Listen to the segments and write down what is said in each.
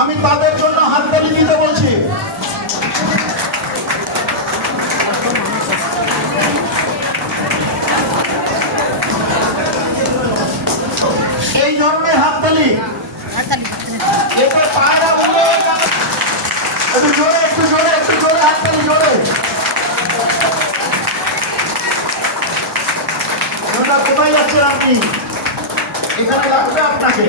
আমি তাদের জন্য হাততালি দিতে বলছি। এই ধরনের হাততালি পায়রা বলে একটু জোরে একটু জোরে একটু জোরে হাততালি জোরে। কোথায় যাচ্ছেন আপনি? এখানে লাগবে আপনাকে।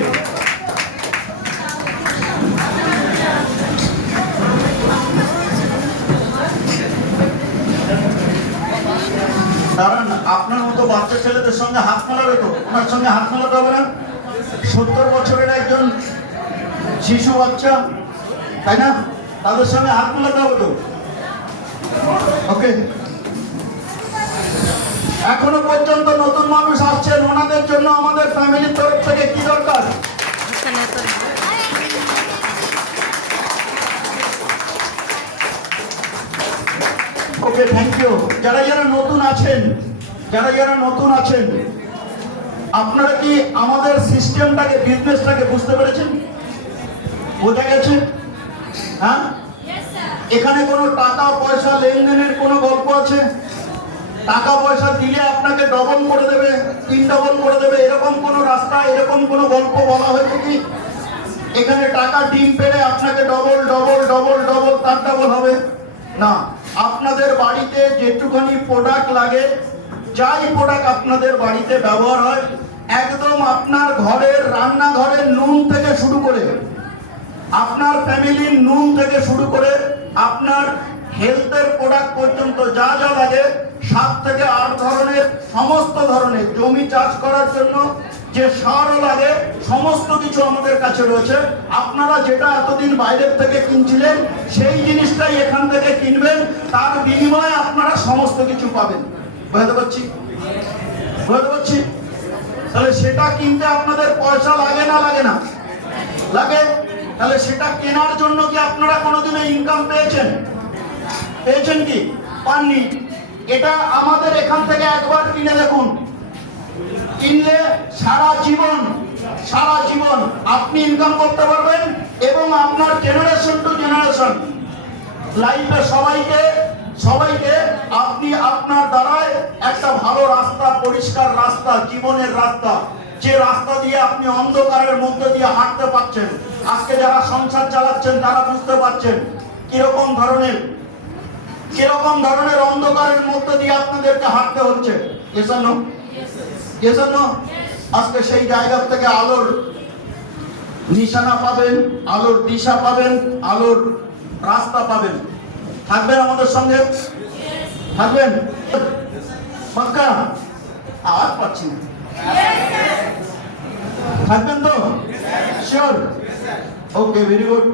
কারণ আপনার মতো বাচ্চা ছেলেদের সঙ্গে হাত মেলাবে তো, ওনার সঙ্গে হাত মেলাতে হবে না? 70 বছরের একজন শিশু বাচ্চা, তাই না? তাদের সঙ্গে হাত মেলাতে হবে তো। ওকে, এখনো পর্যন্ত নতুন মানুষ আসছেন, ওনাদের জন্য আমাদের ফ্যামিলির তরফ থেকে কি দরকার? ওকে, থ্যাংক ইউ। যারা যারা নতুন আছেন, আপনারা কি আমাদের সিস্টেমটাকে, বিজনেসটাকে বুঝতে পেরেছেন? বোঝা গেছে? হ্যাঁ, এখানে কোনো টাকা পয়সা লেনদেনের কোনো গল্প আছে? টাকা পয়সা দিলে আপনাকে ডবল করে দেবে, 3 ডবল করে দেবে, এরকম কোনো রাস্তা, এরকম কোনো গল্প বলা হয়েছে কি? এখানে টাকা ডিম পেলে আপনাকে ডবল ডবল ডবল ডবল তার ডবল হবে না। আপনাদের বাড়িতে যেটুখানি প্রোডাক্ট লাগে, যাই প্রোডাক্ট আপনাদের বাড়িতে ব্যবহার হয়, একদম আপনার ঘরের রান্নাঘরের নুন থেকে শুরু করে, আপনার ফ্যামিলির নুন থেকে শুরু করে, আপনার হেলথের প্রোডাক্ট পর্যন্ত যা যা লাগে, 7 থেকে 8 ধরনের, সমস্ত ধরনের, জমি চাষ করার জন্য যে সারও লাগে, সমস্ত কিছু আমাদের কাছে রয়েছে। আপনারা যেটা এতদিন বাইরের থেকে কিনছিলেন, সেই জিনিসটাই এখান থেকে কিনবেন, তার বিনিময়ে আপনারা সমস্ত কিছু পাবেন। বুঝতে পারছি? তাহলে সেটা কিনতে আপনাদের পয়সা লাগে না? লাগে। তাহলে সেটা কেনার জন্য কি আপনারা কোনোদিনও ইনকাম পেয়েছেন কি? পাননি। এটা আমাদের এখান থেকে একবার কিনে দেখুন, কিনলে সারা জীবন আপনি ইনকাম করতে পারবেন, এবং আপনার জেনারেশন টু জেনারেশন লাইফে সবাইকে আপনি আপনার দ্বারায় একটা ভালো রাস্তা, পরিষ্কার রাস্তা, জীবনের রাস্তা, যে রাস্তা দিয়ে আপনি অন্ধকারের মধ্যে দিয়ে হাঁটতে পারছেন। আজকে যারা সংসার চালাচ্ছেন তারা বুঝতে পারছেন কিরকম ধরনের অন্ধকারের মধ্যে দিয়ে আপনাদেরকে হাঁটতে হচ্ছে। এজন্য আজকে সেই জায়গা থেকে আলোর নিশানা পাবেন, আলোর দিশা পাবেন, আলোর রাস্তা পাবেন। থাকবেন আমাদের সঙ্গে? থাকবেন? পাক্কা? আওয়াজ পাচ্ছি না। থাকবেন তো? শিওর? ওকে, ভেরি গুড।